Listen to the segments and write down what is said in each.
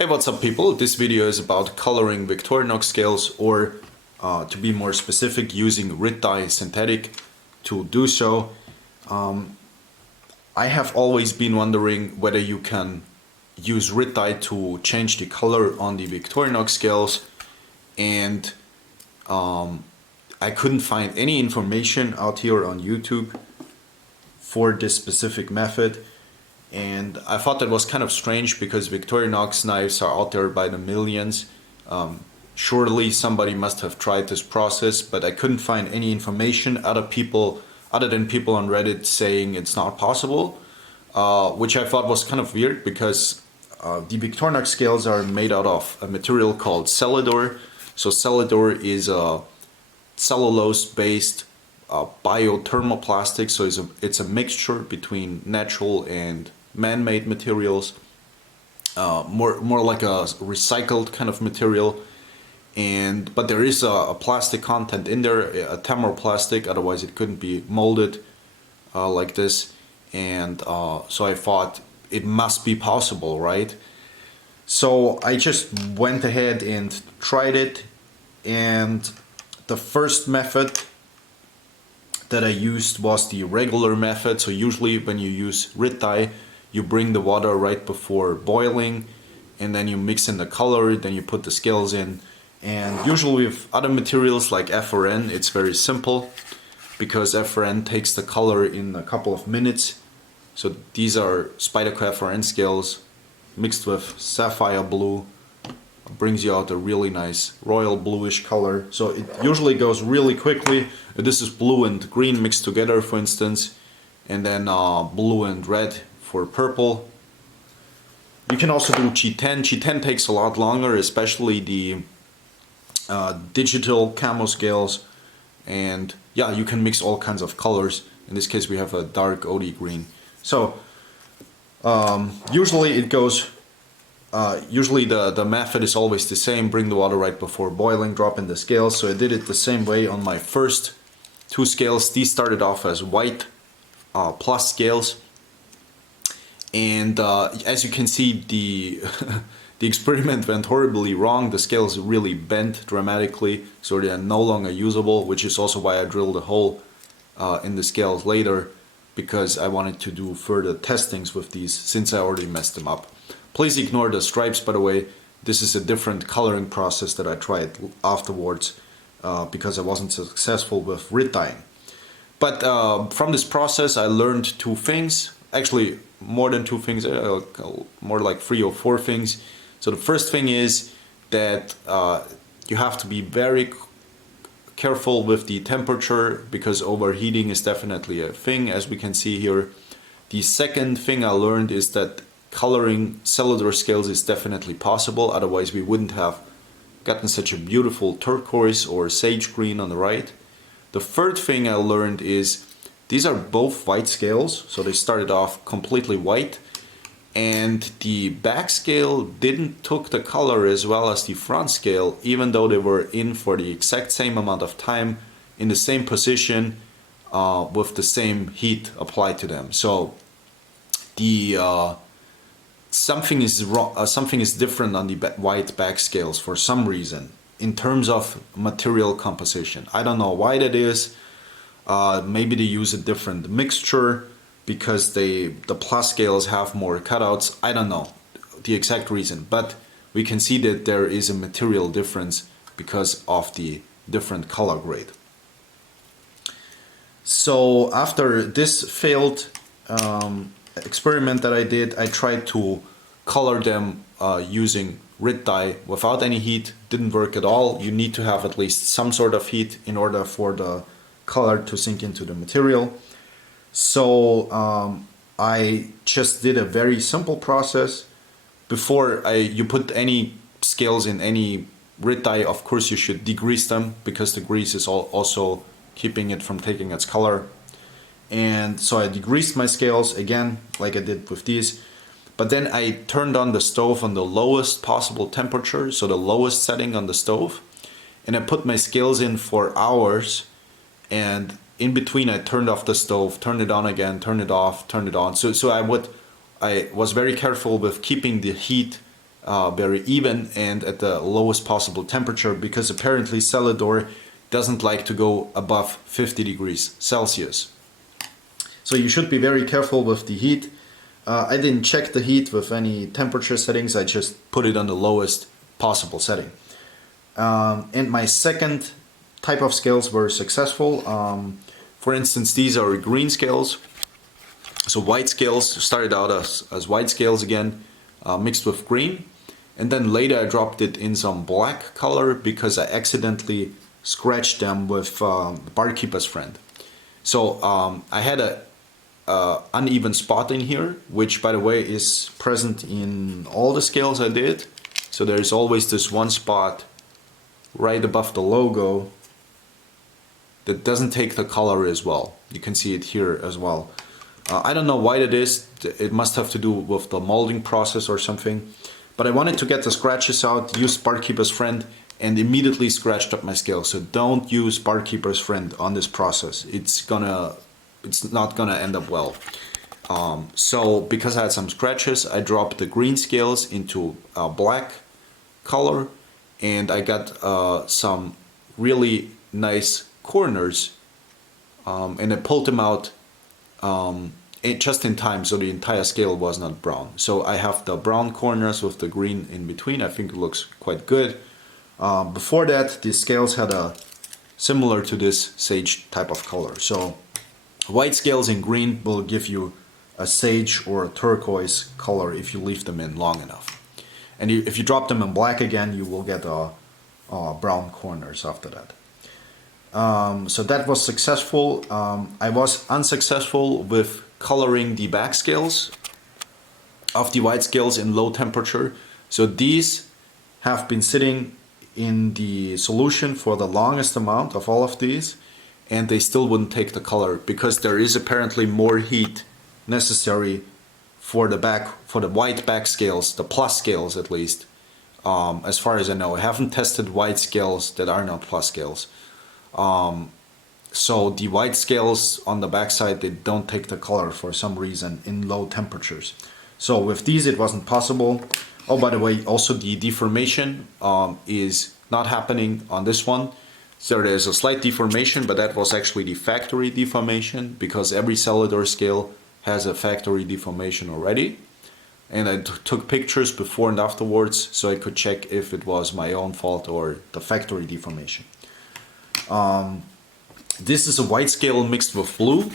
Hey, what's up people? This video is about coloring Victorinox scales, or to be more specific, using grit dye synthetic to do so. I have always been wondering whether you can use grit dye to change the color on the Victorinox scales, and I couldn't find any information out here on YouTube for this specific method. And I thought that was kind of strange because Victorinox knives are out there by the millions. Surely somebody must have tried this process, but I couldn't find any information other than people on Reddit saying it's not possible, which I thought was kind of weird because the Victorinox scales are made out of a material called Cellidor. So Cellidor is a cellulose-based biothermoplastic, so it's a mixture between natural and man-made materials, more like a recycled kind of material, but there is a plastic content in there, a thermoplastic, otherwise it couldn't be molded like this. And so I thought it must be possible, right? So I just went ahead and tried it, and the first method that I used was the regular method. So usually when you use grit dye, you bring the water right before boiling, and then you mix in the color, then you put the scales in. And usually with other materials like FRN, it's very simple because FRN takes the color in a couple of minutes. So these are Spyderco FRN scales mixed with sapphire blue, brings you out a really nice royal bluish color. So it usually goes really quickly. This is blue and green mixed together, for instance, and then blue and red for purple. You can also do G10. G10 takes a lot longer, especially the digital camo scales. And yeah, you can mix all kinds of colors. In this case we have a dark OD green. So usually it goes usually the method is always the same: bring the water right before boiling, drop in the scales. So I did it the same way on my first two scales. These started off as white plus scales, and as you can see, the the experiment went horribly wrong. The scales really bent dramatically, so they are no longer usable, which is also why I drilled a hole in the scales later, because I wanted to do further testings with these since I already messed them up. Please ignore the stripes, by the way. This is a different coloring process that I tried afterwards because I wasn't successful with grit dyeing. But from this process I learned two things, actually more than two things, more like 3 or 4 things. So the first thing is that you have to be very careful with the temperature, because overheating is definitely a thing, as we can see here. The second thing I learned is that coloring Cellidor scales is definitely possible, otherwise we wouldn't have gotten such a beautiful turquoise or sage green on the right. The third thing I learned is these are both white scales, so they started off completely white, and the back scale didn't took the color as well as the front scale, even though they were in for the exact same amount of time in the same position with the same heat applied to them. So the something is wrong, something is different on the white back scales for some reason in terms of material composition. I don't know why that is. Maybe they use a different mixture because the plus scales have more cutouts. I don't know the exact reason, but we can see that there is a material difference because of the different color grade. So after this failed experiment that I did, I tried to color them using grit dye without any heat. Didn't work at all. You need to have at least some sort of heat in order for the color to sink into the material. So I just did a very simple process. Before you put any scales in any grit dye, of course you should degrease them, because the grease is also keeping it from taking its color. And so I degreased my scales again, like I did with these. But then I turned on the stove on the lowest possible temperature, so the lowest setting on the stove. And I put my scales in for hours, and in between I turned off the stove, turned it on again, turned it off, turned it on. So I was very careful with keeping the heat very even and at the lowest possible temperature, because apparently Cellidor doesn't like to go above 50 degrees Celsius. So you should be very careful with the heat. I didn't check the heat with any temperature settings, I just put it on the lowest possible setting. And my second type of scales were successful. For instance, these are green scales. So white scales started out as white scales again, mixed with green. And then later I dropped it in some black color because I accidentally scratched them with Barkeeper's Friend. So I had a uneven spot in here, which by the way is present in all the scales I did. So there's always this one spot right above the logo that doesn't take the color as well. You can see it here as well. I don't know why that is. It must have to do with the molding process or something. But I wanted to get the scratches out, used Barkeeper's Friend, and immediately scratched up my scale. So don't use Barkeeper's Friend on this process. It's not gonna end up well. So because I had some scratches, I dropped the green scales into black color, and I got some really nice corners, and I pulled them out just in time, so the entire scale was not brown. So I have the brown corners with the green in between. I think it looks quite good. Before that, the scales had a similar to this sage type of color. So white scales in green will give you a sage or a turquoise color if you leave them in long enough. And if you drop them in black again, you will get brown corners after that. So that was successful. I was unsuccessful with coloring the back scales of the white scales in low temperature. So these have been sitting in the solution for the longest amount of all of these, and they still wouldn't take the color because there is apparently more heat necessary for the white back scales, the plus scales at least. As far as I know, I haven't tested white scales that are not plus scales. So the white scales on the backside, they don't take the color for some reason in low temperatures. So with these it wasn't possible. Oh, by the way, also the deformation is not happening on this one. So there's a slight deformation, but that was actually the factory deformation, because every Cellidor scale has a factory deformation already. And I took pictures before and afterwards so I could check if it was my own fault or the factory deformation. This is a white scale mixed with blue.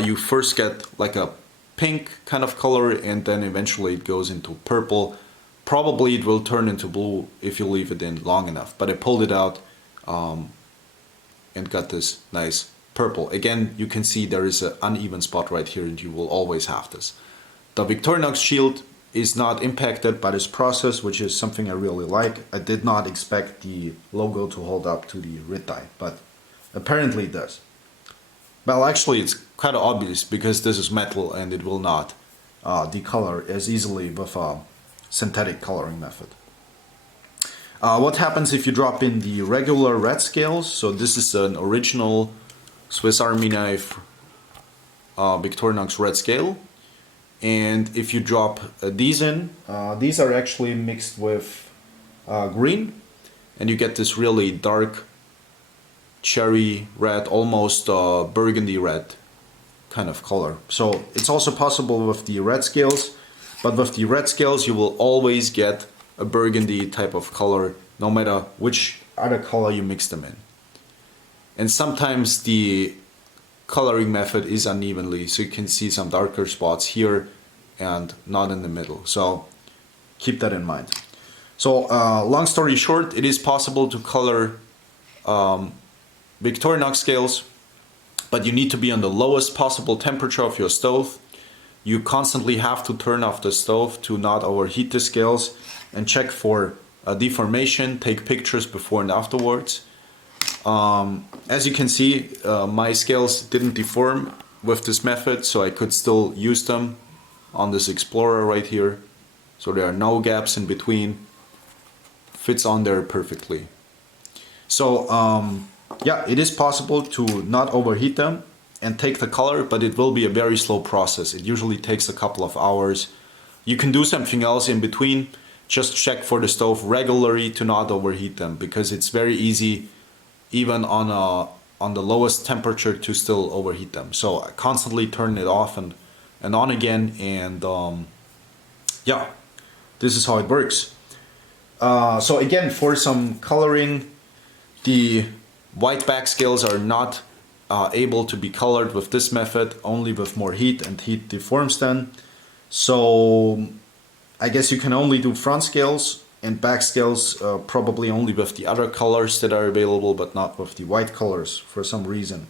You first get like a pink kind of color, and then eventually it goes into purple. Probably it will turn into blue if you leave it in long enough, but I pulled it out and got this nice purple. Again, you can see there is an uneven spot right here, and you will always have this. The Victorinox shield is not impacted by this process, which is something I really like. I did not expect the logo to hold up to the red dye, but apparently it does. Well, actually it's kind of obvious because this is metal and it will not decolor as easily with a synthetic coloring method. What happens if you drop in the regular red scales? So this is an original Swiss Army knife Victorinox red scale. And if you drop these in, these are actually mixed with green, and you get this really dark cherry red, almost burgundy red kind of color. So it's also possible with the red scales, but with the red scales you will always get a burgundy type of color no matter which other color you mix them in. And sometimes the coloring method is unevenly, so you can see some darker spots here and not in the middle. So keep that in mind. So long story short, it is possible to color Victorinox scales, but you need to be on the lowest possible temperature of your stove. You constantly have to turn off the stove to not overheat the scales, and check for a deformation, take pictures before and afterwards. As you can see, my scales didn't deform with this method, so I could still use them on this Explorer right here. So there are no gaps in between, fits on there perfectly. So yeah, it is possible to not overheat them and take the color, but it will be a very slow process. It usually takes a couple of hours. You can do something else in between. just check for the stove regularly to not overheat them, because it's very easy, even on the lowest temperature, to still overheat them. So I constantly turn it off and on again, and yeah, this is how it works. So again, for some coloring, the white back scales are not able to be colored with this method, only with more heat, and heat deforms them. So I guess you can only do front scales, and back scales probably only with the other colors that are available, but not with the white colors for some reason.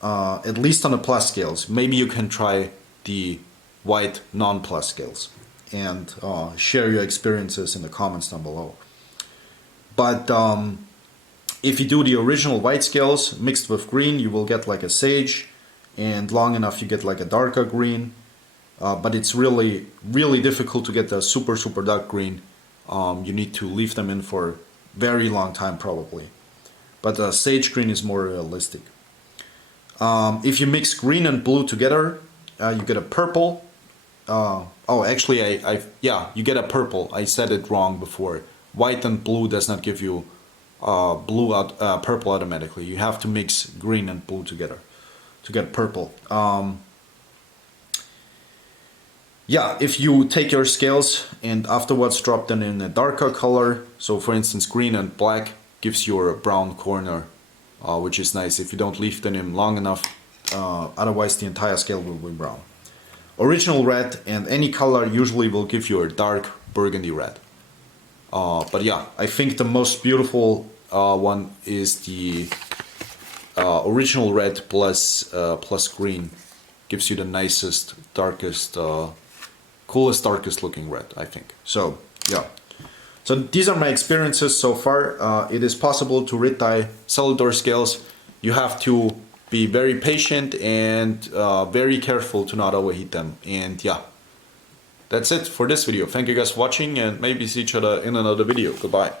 At least on the plus scales. Maybe you can try the white non-plus scales and share your experiences in the comments down below. But if you do the original white scales mixed with green, you will get like a sage, and long enough you get like a darker green. But it's really, really difficult to get the super, super dark green. You need to leave them in for a very long time probably. But sage green is more realistic. If you mix green and blue together, you get a purple. Oh, actually, yeah, you get a purple. I said it wrong before. White and blue does not give you purple automatically. You have to mix green and blue together to get purple. Yeah, if you take your scales and afterwards drop them in a darker color, so for instance green and black gives you a brown corner, which is nice if you don't leave them in long enough, otherwise the entire scale will be brown. Original red and any color usually will give you a dark burgundy red. But yeah, I think the most beautiful one is the original red plus green. Gives you the nicest, darkest, coolest, darkest looking red, I think. So yeah, so these are my experiences so far. It is possible to red dye Cellidor scales. You have to be very patient and very careful to not overheat them. And yeah, that's it for this video. Thank you guys for watching, and maybe see each other in another video. Goodbye.